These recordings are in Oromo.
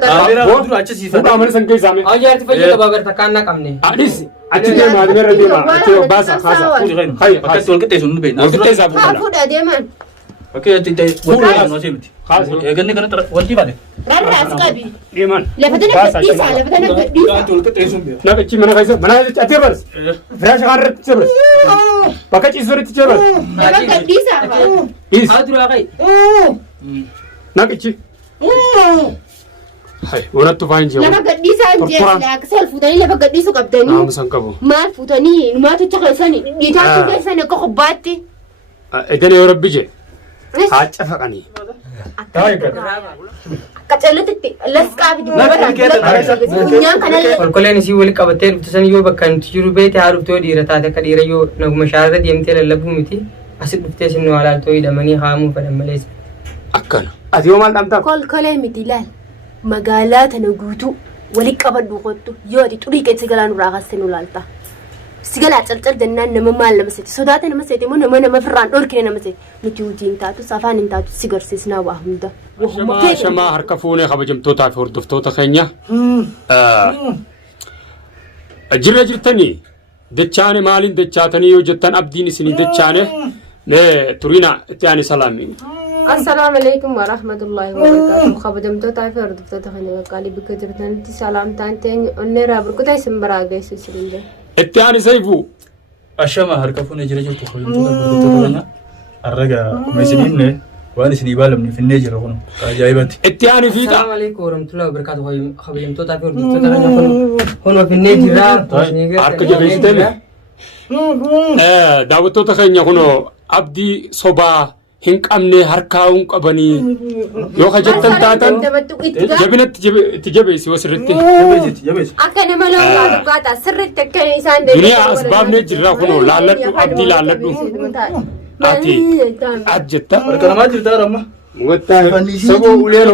Meera dura achi siifate. Fuudhaa mana san keessaa mee. Ajaa'ibti fayyada bagarta kan na qabne. Adis achi deema adeemerra deema achi baasa haasa. Hayya bakka wal qixxeessu nu beekna. Wal qixxeessaa fuudhaa. Fuudha deeman. Bakka itti fuudhaa nu achi miti. Eeganni kana wanti baate. Rarraas qabi. Deeman. Lafa gadhiisaa lafa gadhiisaa. Wal qixxeessu beekna. Naqachi mana keessa ati bas. Firaasha kan irratti jabas. Bakka ciisuritti jabas. Lafa gadhiisaa. Is. Adura kai. Naqachi. Hai, wanattu faan jiru. Lafa gadhiisaa hin jeesne akka seel fuutanii lafa gadhiisuu qabdanii. Naamusan qabu. Maal fuutanii numaatu keessanii dhiitaatu keessanii akka qubbaatti. Edan yoo rabbi je. Haaca faqanii. Akka callutti lasqaa fi funyaan kanallee. Kolkoleen isii wali qabattee dhuftisan yoo bakka nuti jiru beete haa dhuftoo dhiira taate akka dhiira yoo naguma shaarra deemtee lallabuu miti asit dhuftee sinnu alaaltoo hidhamanii haamuu fedhan malee. Akkana. Ati yoo maal dhamtaa? Kolkolee miti ilaal. Magaalaa tana guutuu wali qabadhu qottu yoo ati xurii keessa galaan irraa kaastee nu laalta. Sigalaa calcal jennaan nama maal nama seeti sodaata nama seeti immoo nama firraan dhorkine nama seeti nuti hojiin taatu safaan hin taatu si garsiisnaa waa hunda. Shamaa harka fuunee kabajamtootaa fi hordoftoota keenya. Jirra jirtanii dachaane maaliin dachaatanii yoo jettan abdiin isinii dachaane turina itti aani salaami. Assalamu alaikum warahmatullahi wabarakatuh. Kabajamtootaa fi hordoftoota keenya qaqqaalii bakka jirtanitti salaamtaan teenya onneeraa burkutaa isin biraa geessu isin itti aani sayfu. Ashama harka fuunee jira jirtu hordoftoota keenya. Arraga kuma isiniinne waan isinii baalamne finnee jira kun ajaa'ibatti. Itti aani fiixa. Assalamu alaikum warahmatullahi wabarakatuh. Kabajamtootaa fi hordoftoota keenya kun finnee jira. Harka jabeessitee. Daawwattoota keenya kunoo abdii sobaa hin qabne harkaa hin qabanii yoo hajjattan taatan jabinatti itti jabeessi yoo sirritti. Akka nama lootaa dhugaata sirritti akka isaan duniyaa asbaabnee jirra kunoo laalladhu abdii laalladhu. Ati ajjetta. Harka namaa jirtaa ramma. Saboo uleen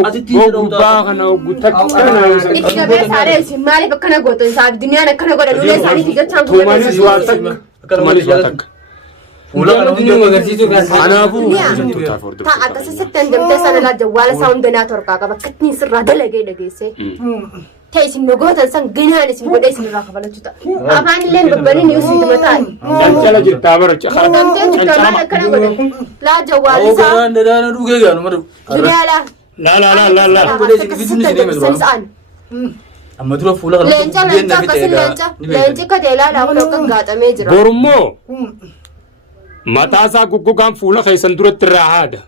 gubbaa kana guttattana. Itti jabeessaadha isin maaliif akkana gootan isaaf duniyaan akkana godhan ulee isaaniifi jechaan tuumanis waa takka. Tuumanis waa takka. Fuula hundi agarsiisuu kan kanaafuu akka sassettan damtee sana laa jawwaala isaa hundanaa torkaa qaba akkattiin sirraa dalagee dhageesse. Ta'e isin nogootan san ganaan isin godhee isin irraa kabalachuu ta'a. Afaan illee babbaniin yoo siituma taa'e. Cancala jirtaa bara Damtee jirtaa maal akkana godhan laa jawwaala isaa. Oogiraan dadaana dhugee gaanu madu. Duniyaa laa. Amma dura fuula kana leenca akkasin leenci kateelaadhaa kun akka gaaxamee jira. Borummoo mataasaa goggogaan fuula keessan duratti irraa haada.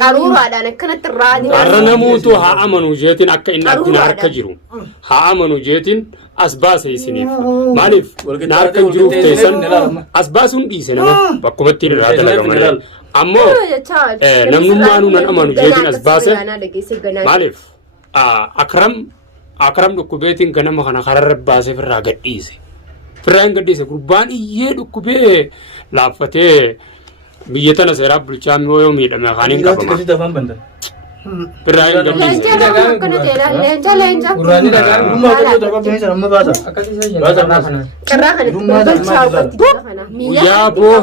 Qaruuraadhaan akkanatti irraa haadi. Har'a namuutu haa amanu jeetiin akka inni abdiin harka jiru. Haa amanu jeetiin as baase isiniif. Maaliif na harka jiruuf teessan as baasuun dhiise nama bakkumatti irraa dalagaman. Ammoo namnummaanuu nan amanu jeetiin as baase maaliif akram dhukkubeetiin ganama kana kararra baaseef irraa gadhiise. Firaan gadhiise gurbaan iyyee dhukkubee laaffatee biyya tana seeraa bulchaa yoo miidhame afaan hin qabama. Firaan gadhiise. Leenca. gurraanni dhagaan Rummaa tokko tokko keessa amma baasa. akkasii isa Carraa kana tolchaa uffatti kana. Yaa boo.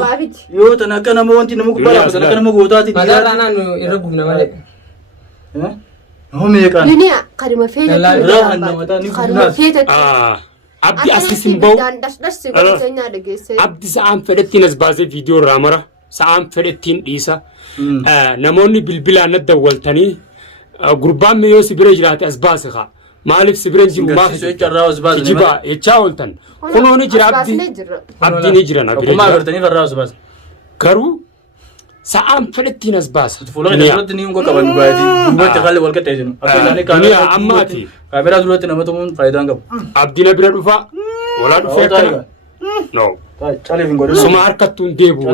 Yoo tan akka nama wanti nama gubbaa laafatan akka nama gootaati. madaarraa naannoo irra gubna malee. Hoo meeqaan? Duniyaa kadima feete. Irraa hanna mataa ni Kadima guddaas. feete. Abdi asis hin bahu. Dhashsi godhacheenyaa dhageesse. Abdi sa'aan fedhettiin as baasee viidiyoo irraa mara. Sa'aan fedhettiin dhiisa. Namoonni bilbilaan na dawwaltanii gurbaan yoo si bira jiraate as baase kaa. Maaliif si bira jiru maaf? Ijibaa jechaa ooltan. Kunoo ni jira abdi. Abdi ni jira na bira jira. Garuu sa'aan fedhettiin as baasa. Fuula duratti ni unka qaban baay'ee. Duubatti qalli wal qixxeessinu. Duniyaa ammaati. Kaameraa duratti nama tumuun faayidaan qabu. Abdi na bira dhufaa. Walaa dhufee akkana. No. Caliif hin godhu. Suma harkattuu hin deebi'u.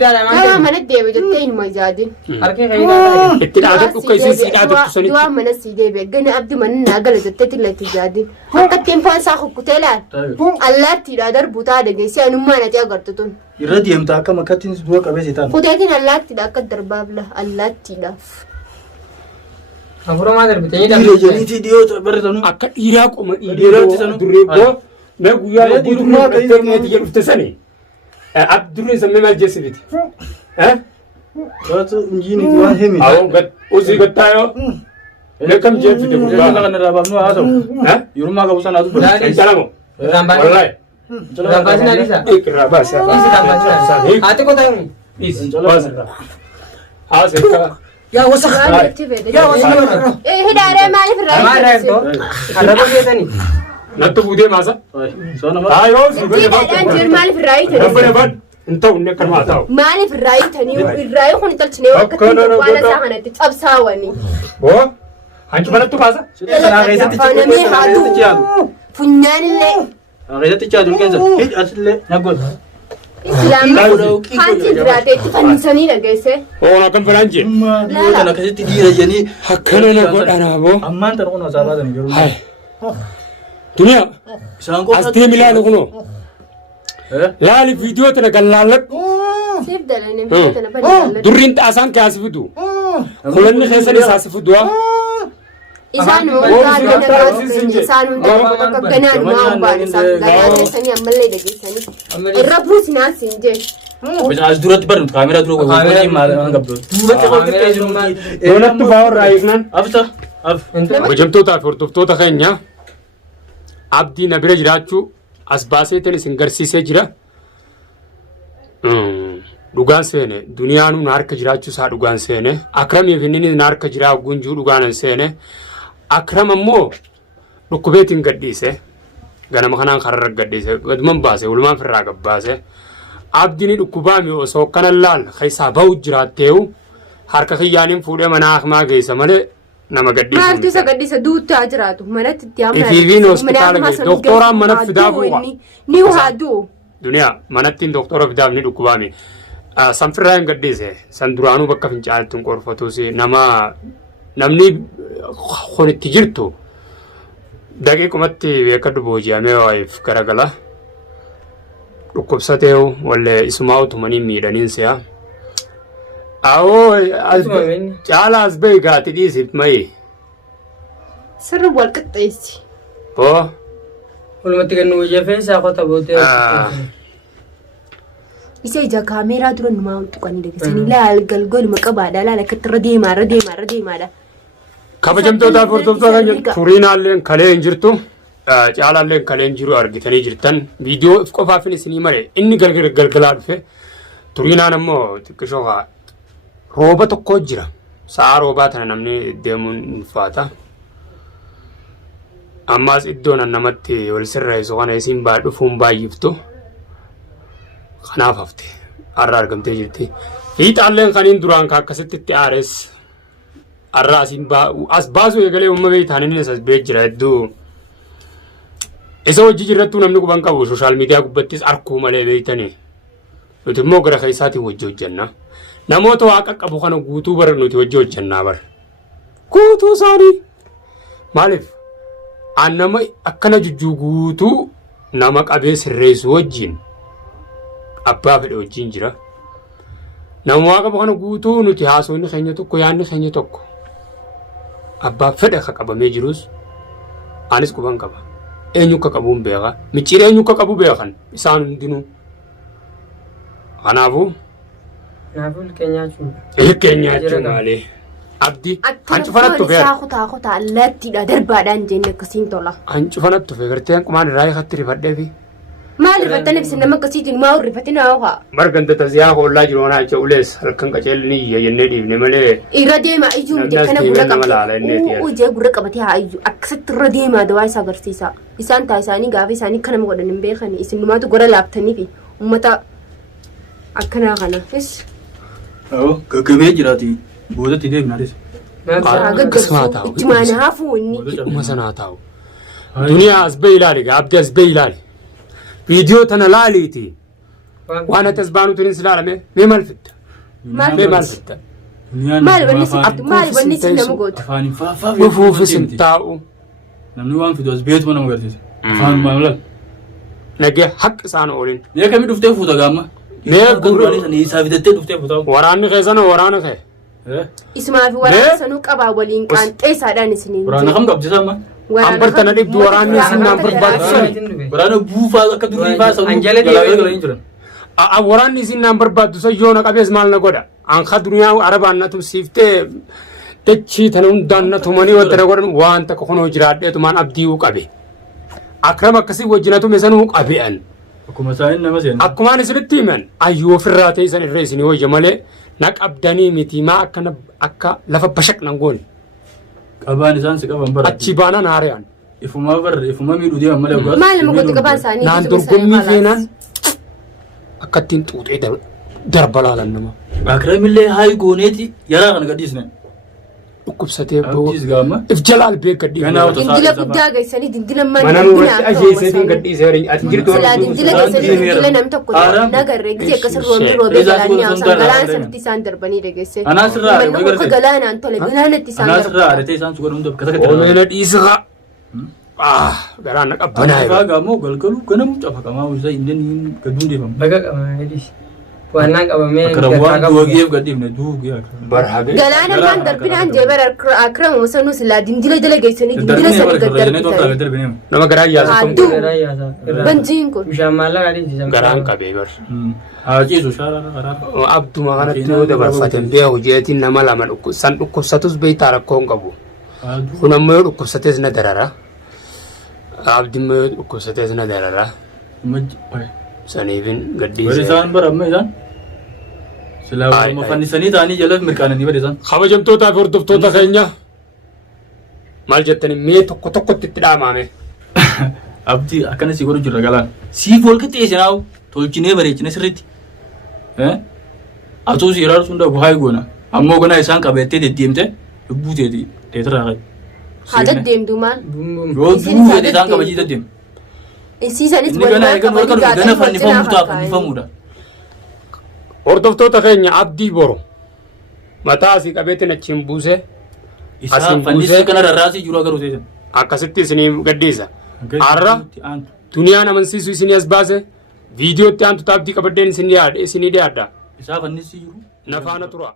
Gabaa mana deebe jettee hin majaajin. Harkee fayyadamaa Itti dhaadadhu keessi si dhaadadhu sanitti. Duwaa mana si deebe gana abdi mana naa gala jettee tillatti jaadin. Akkattiin foon isaa kukkutee laal. Allaattiidhaa darbuutaa dhageessee anummaan ati agartu tun. Irra deemta akka makkattiin du'a qabeessi taana. Kuteetiin allaattiidha akka darbaaf la allaattiidhaaf. Afuramaa darbitee Dhiirri jeniitii dhiyoo barreessanu. Akka dhiiraa qoma Dhiiraatti sanu. duree boo mee guyyaa guutummaa qattee meeti jedhufte sani. Duree sammee maal jeessifiti? Waatu injiinii waan himi. Awon usii gattaayoo Lekam jeetu de Kan gurba. kan rabab nu aso. Ha? Yuruma ka busan atu. Jalamo. Ramban. Wallahi. Ramban Alisa. Ikra basa. Isi ramban. Ate ko tayo. Is basa. Asika. Ya wasa. Ya wasa. Hidaaree maaliif irraa Maal reebto? Arraba keessani. Nattu budee maasa. So nama. Ayo si bade Hidaadhaan jiru maaliif irraa Dabba hiitanii? dabban. Intau ne karma taa'u. Maaliif irraa hiitanii? Irraa kun talchinee Akkana na waan godha. isaa kanatti cabsaawanii. Boo. Hancu banattu baasa. Kana keessatti Afaanamee haatu. Funyaanillee. Keessatti chaatu kensa. Hid asille nagod. Islaamni hanti jiraatee itti fannisanii dhageesse. Oona kan filaan jee. Yoo kana keessatti dhiira janii Akkana na godhanaa boo. ammaan tan kun asaabaa tan jiru. Hai. Duniyaa. Isaan qofa. As deemi laali kunoo. Laali viidiyoo tana gallaalladhu. Siif dalane biyya tana badii Durriin xaasaan kaasi fidu. Kulanni keessan isaasi fiduwa. isaan isaan hunda ganaan maa baan isaan ganaan keessanii ammallee dhageessanii irra buusinaan siin jee. Bisa as duratti barnu kaamera dura wajjin maal qabdu. Duratti qofa jiru. Doonattu baawwarraa eegnan. Afta. Af. Hojjamtootaa fi hordoftoota keenya abdii na bira jiraachuu as baasee tan isin garsiisee jira. Dhugaan seene duniyaan na harka jiraachuu isaa dhugaan seene akramiif inni na harka jiraa gunjuu dhugaan seene akram ammoo dhukkubeetiin gadhiise ganama kanaan kararra gadhiise gaduman baase walumaan firraa gabbaase abdiin dhukkubaami osoo kana laal keessaa bahu jiraatteewu harka kiyyaaniin fuudhee mana akmaa geessa malee nama gadhiisu. Maaltu isa gadhiisa duutaa jiraatu manatti itti amma. Ifiifiin hospitaala geesse doktoraan mana fidaa bu'uudha. Ni haaduu. Duniyaa manattiin doktora fidaaf ni dhukkubaami. Sanfirraa hin gadhiise san duraanuu bakka fincaanitti hin qorfatuus namni kunitti jirtu daqiiqumatti beekadhu booji'amee waa'eef garagala dhukkubsatee wallee isumaa utumanii miidhaniin se'a. Awoo caalaa as bahi gaati dhiisiif mayi. Sirri wal qixxeessi. Boo. Walumatti kan nu jeefeessaa kota bootee. Isa ija kaameeraa dura numaa tuqanii dhageessanii laal galgoluma qabaadha laal akkatti irra deemaadha. Kabajamtootaa fi hordoftoota furiinaalleen kalee hin jirtu caalaalleen kalee hin jiru argitanii jirtan viidiyoo qofaafin isinii mare inni galgalaa dhufe turiinaan ammoo xiqqishoo rooba tokko jira sa'a roobaa tana namni deemuun ulfaata ammaas iddoon namatti wal sirreessu kana isiin dhufuun baay'iftu kanaaf hafte har'a argamtee jirti fiixaalleen kaniin duraan akkasitti itti aares har'a asiin as baasuu eegalee uumama beektaan as beek jira hedduu isa hojii jirrattuu namni quban qabu sooshaal miidiyaa gubbattis arkuu malee beektanii nuti immoo gara keessaatiin hojii hojjenna namoota waaqa qabu kana guutuu bara nuti hojii hojjennaa bara guutuu isaanii maaliif an nama akkana jujjuu guutuu nama qabee sirreessu wajjin abbaa fedhe wajjin jira nama waaqa qabu kana guutuu nuti haasofni keenya tokko yaadni keenya tokko abbaa fedhe akka qabamee jirus anis quban qaba eenyu akka qabuun beeka micciiree eenyu akka qabu beekan isaan hundinuu kanaafuu ilkeenyaachuun maalee abdii hancufanattu fe'e kutaa allattiidha darbaadhaan jenne akkasiin tola. Hancufanattu fe'e gartee qumaan irraa eekatti rifadhee fi. Maal rifattaniif isin nama akkasiitiin maa rifatina hookaa. Marganta taasisaa hollaa jiru wanaa jecha ulees halkan qaceelli ni jennee dhiifne malee. Irra deemaa iyyuu kana gurra qabatee ujee gurra qabatee haa iyyuu akkasitti irra deemaa dawaa isa agarsiisa. Isaan taasisaanii gaafa isaanii kana godhan hin beekani isin dhumaatu gora laaftanii fi uummata akkanaa kana. Gaggabee jiraati boodatti deemnaanis. Akkasuma haa taa'u. Itti maana haafuu inni. Dhuma sanaa taa'u. Duniyaa as bee ilaali abdii as bee ilaali. Viidiyoo tana laaliiti. Waan ati as baanutu ni ilaalame mee maal fitta? Mee maal fitta? Maal wanni si nama gootu? Afaaniin faafaa Dhufuufis hin taa'u. Namni waan fidu as beetuma nama agarsiisa. Afaan maamilal. Nagee haqi isaan oolin. Mee kamii dhuftee fuuta gaamma? Mee gurra isaa fidattee dhuftee fuuta. waraanni keessanoo waraana kee. Isumaa fi waraana sanuu qabaa waliin qaanxeessaadhaan isiniin. Waraana kam qabdi amma? Ambartana dhibdu waraanni isin naan barbaachisan. Waraana buufaa akka durii baasa. Anjala deebiin jiran. Waraanni isin naan barbaaddu sayyoona qabees maal na godha. Anka duniyaa arabaan na tumsiiftee dachii tana hundaan na tumanii wanta na godhan waan takka kunoo jiraadheetumaan abdii qabe. Akram akkasii wajjina tume sanuu qabe'an. Akkuma isaanii nama seenaa. Akkumaan isinitti himan ayyoo ofirraa ta'e san irra isinii wayya malee na qabdanii miti maa akka lafa bashaq nan goone. Qabaan isaan si qaban bara. Achi baanaan haariyaan. Ifuma miidhuu deeman malee ogaas. Maal nama gooti qabaan isaanii. Naan dorgommii seenaan akkattiin xuuxee darbalaalan nama. Akramillee haayi gooneeti yaraa kana gadhiisne. Dhukkubsatee Abdiis gaama. if jalaal bee gadhiisne. Dindila guddaa geessanii dindila Mana nuurratti ajeesseetiin gadhiisee ati jirtu. Silaa dindila geessanii dindila nam tokko nagarree gisee akkasii roobee galaanii haasaan galaana sanatti isaan darbanii dhageesse. Anaasirraa Manni akka galaanaan tole galaanatti isaan darbu. Anaasirraa adatee isaan sugadhu hunda kasa kata. Oomeena dhiisika. Garaan na qabbanaa Faa gaamoo galgaluu ganamu cafaqamaa isaa inni gadduun deefamu. Baga qabamee dhis. Waannaan qabamee Akram duugeef gadhiifne duugee akram. barhabee. Galaana maan darbinaan jeebar akramu sanuu silaa dindila jala geessanii dindila sanii gaddarbitan. Nama garaa yaasa kun Hadduu banjiin kun. bishaan maallaqaa dhiisisan. garaan qabee bar. Haa ciisu shaarara karaa. Abduma kanatti yoo dabarfatan bee hojiitiin nama lama san dhukkubsatus beektaa rakkoon qabu. Kun ammoo yoo dhukkubsates na darara. Abdimmoo yoo dhukkubsates na darara. Saniifin gadhiisee. Bari isaan bara amma isaan. Silaa warma fannisanii ta'anii jala mirkaananii bari isaan. Kabajamtootaa fi hordoftoota keenya maal jettanii mee tokko tokkotti itti dhaamame. Abdii akkana si godhu jirra galaan. Siif wal qixxeesse naawu tolchinee bareechine sirriitti. Atuu si irraa sunda bu'aa goona. Ammoo gona isaan qabattee deddeemte lubbuu teeti teetirraa qabu. Haa deddeemtu maal? Yoo du'uu fedhe isaan kabajii deddeemu. Isiisanis Inni gana eegan wal qabu gana fannifamuudhaaf fannifamuudha. Hordoftoota keenya abdii boro mataa asii qabeetiin achiin buuse Isaa fannisee kana rarraasii jiru agaruu teessan. akkasitti isinii gadhiisa. Har'a duniyaan amansiisu isinii as baase viidiyootti aantu abdii qabaddeen isinii dhiyaadha. Isaa fannisii jiru. Na faana tura.